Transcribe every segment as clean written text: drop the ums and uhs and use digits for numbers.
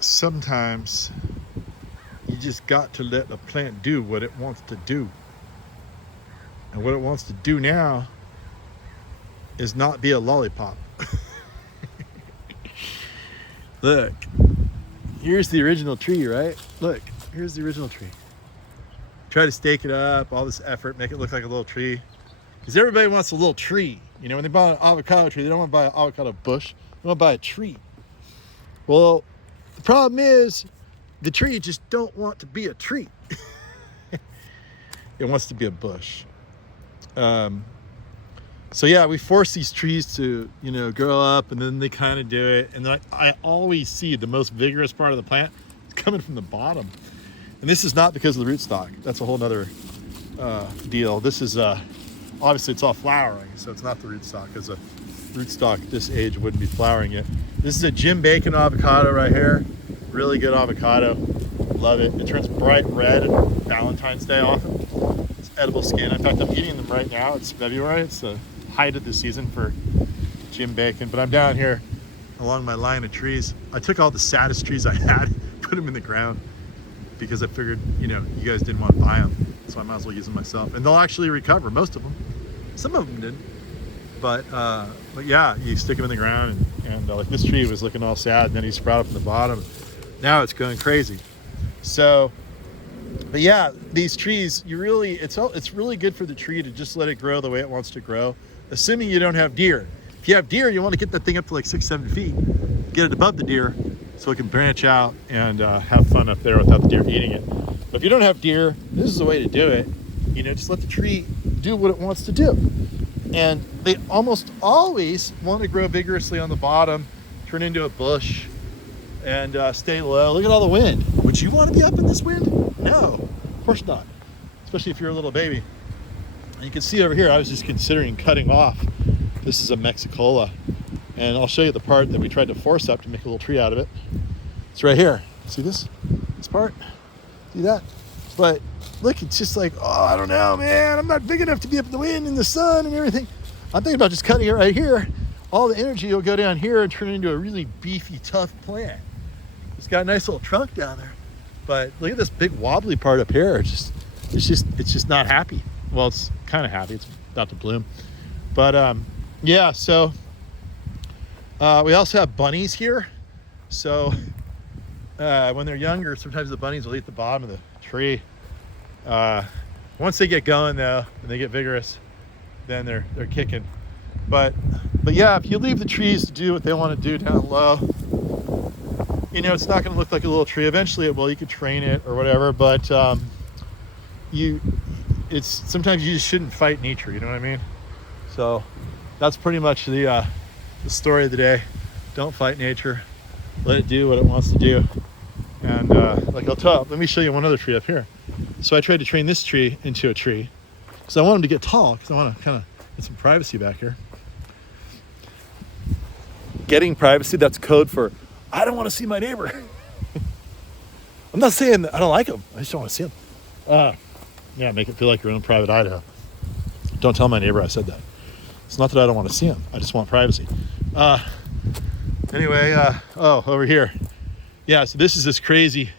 sometimes you just got to let a plant do what it wants to do. And what it wants to do now is not be a lollipop. Look, here's the original tree, right? Look, here's the original tree. Try to stake it up, all this effort, make it look like a little tree. Because everybody wants a little tree. You know, when they buy an avocado tree, they don't want to buy an avocado bush. They want to buy a tree. Well, the problem is the tree just don't want to be a tree. It wants to be a bush. So yeah, we force these trees to, you know, grow up, and then they kind of do it. And then I always see the most vigorous part of the plant is coming from the bottom. And this is not because of the rootstock. That's a whole nother deal. This is, obviously it's all flowering, so it's not the rootstock, because a rootstock at this age wouldn't be flowering yet. This is a Jim Bacon avocado right here. Really good avocado. Love it. It turns bright red on Valentine's Day often. It's edible skin. In fact, I'm eating them right now. It's February. It's the height of the season for Jim Bacon. But I'm down here along my line of trees. I took all the saddest trees I had, put them in the ground, because I figured, you know, you guys didn't want to buy them, so I might as well use them myself. And they'll actually recover, most of them. Some of them didn't. But yeah, you stick them in the ground, and like this tree was looking all sad, and then he sprouted from the bottom. Now it's going crazy. So, but yeah, these trees, it's really good for the tree to just let it grow the way it wants to grow, assuming you don't have deer. If you have deer, you want to get that thing up to like 6-7 feet, get it above the deer, so it can branch out and have fun up there without the deer eating it. But if you don't have deer, this is the way to do it. You know, just let the tree do what it wants to do. And they almost always want to grow vigorously on the bottom, turn into a bush, and stay low. Look at all the wind. Would you want to be up in this wind? No, of course not. Especially if you're a little baby. And you can see over here, I was just considering cutting off. This is a Mexicola. And I'll show you the part that we tried to force up to make a little tree out of it. It's right here. See this? This part? See that? But look, it's just like, oh, I don't know, man. I'm not big enough to be up in the wind and the sun and everything. I'm thinking about just cutting it right here. All the energy will go down here and turn it into a really beefy, tough plant. It's got a nice little trunk down there. But look at this big wobbly part up here. It's just not happy. Well, it's kind of happy. It's about to bloom. But yeah, so we also have bunnies here. So when they're younger, sometimes the bunnies will eat the bottom of the tree. Once they get going though, and they get vigorous, then they're kicking. But yeah, if you leave the trees to do what they want to do down low, you know, it's not going to look like a little tree. Eventually it will. You could train it or whatever, but sometimes you just shouldn't fight nature. You know what I mean? So that's pretty much the story of the day. Don't fight nature. Let it do what it wants to do. And let me show you one other tree up here. So I tried to train this tree into a tree because I want him to get tall, because I want to kind of get some privacy back here. Getting privacy, that's code for I don't want to see my neighbor. I'm not saying that I don't like him. I just don't want to see him. Yeah, make it feel like your own private Idaho. Don't tell my neighbor I said that. It's not that I don't want to see him. I just want privacy. Anyway, over here. Yeah, so this is this crazy,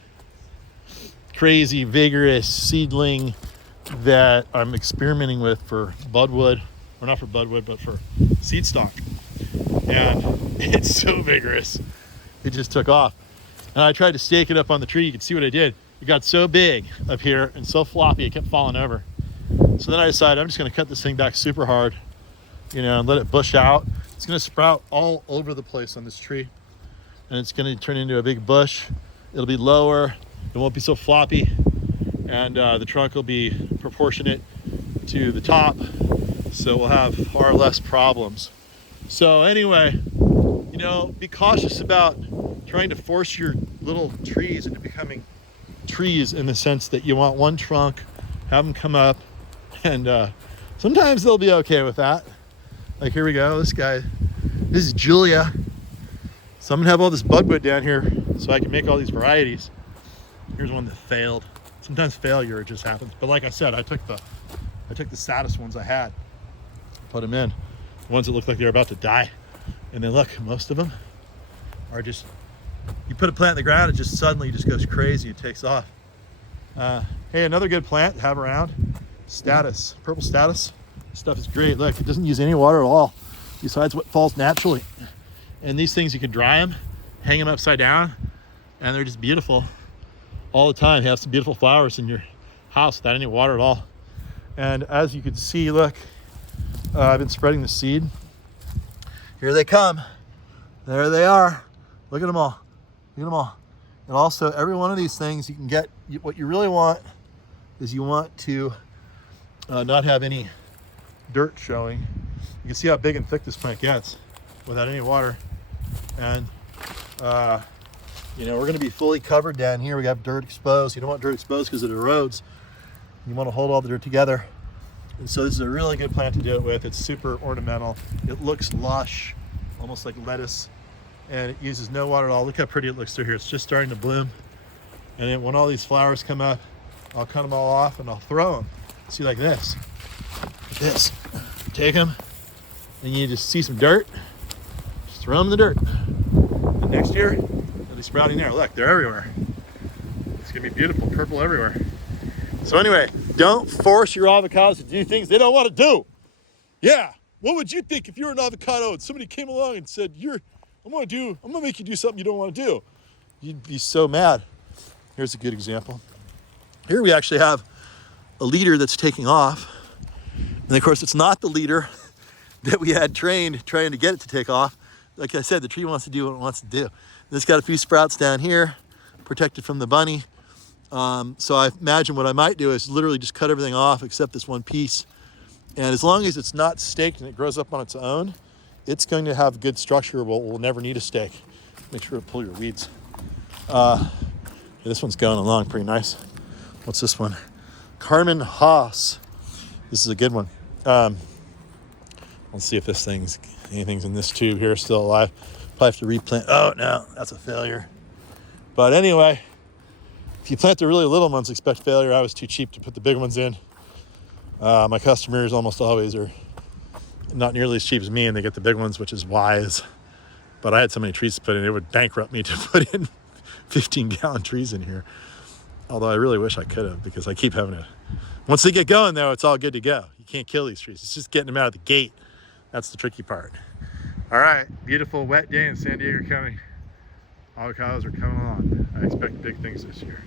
vigorous seedling that I'm experimenting with for budwood, or not for budwood, but for seed stock. And it's so vigorous. It just took off. And I tried to stake it up on the tree. You can see what I did. It got so big up here and so floppy, it kept falling over. So then I decided I'm just going to cut this thing back super hard, you know, and let it bush out. It's going to sprout all over the place on this tree, and it's going to turn into a big bush. It'll be lower. It won't be so floppy, and the trunk will be proportionate to the top, so we'll have far less problems. So anyway, you know, be cautious about trying to force your little trees into becoming trees, in the sense that you want one trunk, have them come up, and sometimes they'll be okay with that. Like here we go, this is Julia. So I'm gonna have all this budwood down here so I can make all these varieties. Here's one that failed. Sometimes failure just happens. But like I said, I took the saddest ones I had, put them in. The ones that look like they're about to die. And then look, most of them are just You put a plant in the ground, it just suddenly just goes crazy. It takes off. Hey, another good plant to have around, statice, purple statice. This stuff is great. Look, it doesn't use any water at all besides what falls naturally. And these things, you can dry them, hang them upside down, and they're just beautiful all the time. You have some beautiful flowers in your house without any water at all. And as you can see, look, I've been spreading the seed. Here they come. There they are. Look at them all. Look at them all. And also, every one of these things you can get, what you really want is you want to not have any dirt showing. You can see how big and thick this plant gets without any water. And you know, we're going to be fully covered down here. We got dirt exposed. You don't want dirt exposed because it erodes. You want to hold all the dirt together. And so this is a really good plant to do it with. It's super ornamental. It looks lush, almost like lettuce, and it uses no water at all. Look how pretty it looks through here. It's just starting to bloom. And then when all these flowers come up, I'll cut them all off and I'll throw them. See, like this. Like this. Take them, and you just see some dirt. Just throw them in the dirt. And next year, they'll be sprouting there. Look, they're everywhere. It's gonna be beautiful, purple everywhere. So anyway, don't force your avocados to do things they don't want to do. Yeah, what would you think if you were an avocado and somebody came along and said, I'm gonna make you do something you don't want to do? You'd be so mad. Here's a good example. Here we actually have a leader that's taking off. And of course, it's not the leader that we had trained trying to get it to take off. Like I said, the tree wants to do what it wants to do. And it's got a few sprouts down here, protected from the bunny. So I imagine what I might do is literally just cut everything off except this one piece. And as long as it's not staked and it grows up on its own, it's going to have good structure. We'll never need a stake. Make sure to pull your weeds. This one's going along pretty nice. What's this one? Carmen Haas. This is a good one. Let's see if anything's in this tube here still alive. Probably have to replant. Oh no, that's a failure. But anyway, if you plant the really little ones, expect failure. I was too cheap to put the big ones in. My customers almost always are not nearly as cheap as me, and they get the big ones, which is wise. But I had so many trees to put in, it would bankrupt me to put in 15-gallon trees in here. Although I really wish I could have, because I keep having to. Once they get going, though, it's all good to go. You can't kill these trees. It's just getting them out of the gate. That's the tricky part. All right, beautiful wet day in San Diego County. Avocados are coming along. I expect big things this year.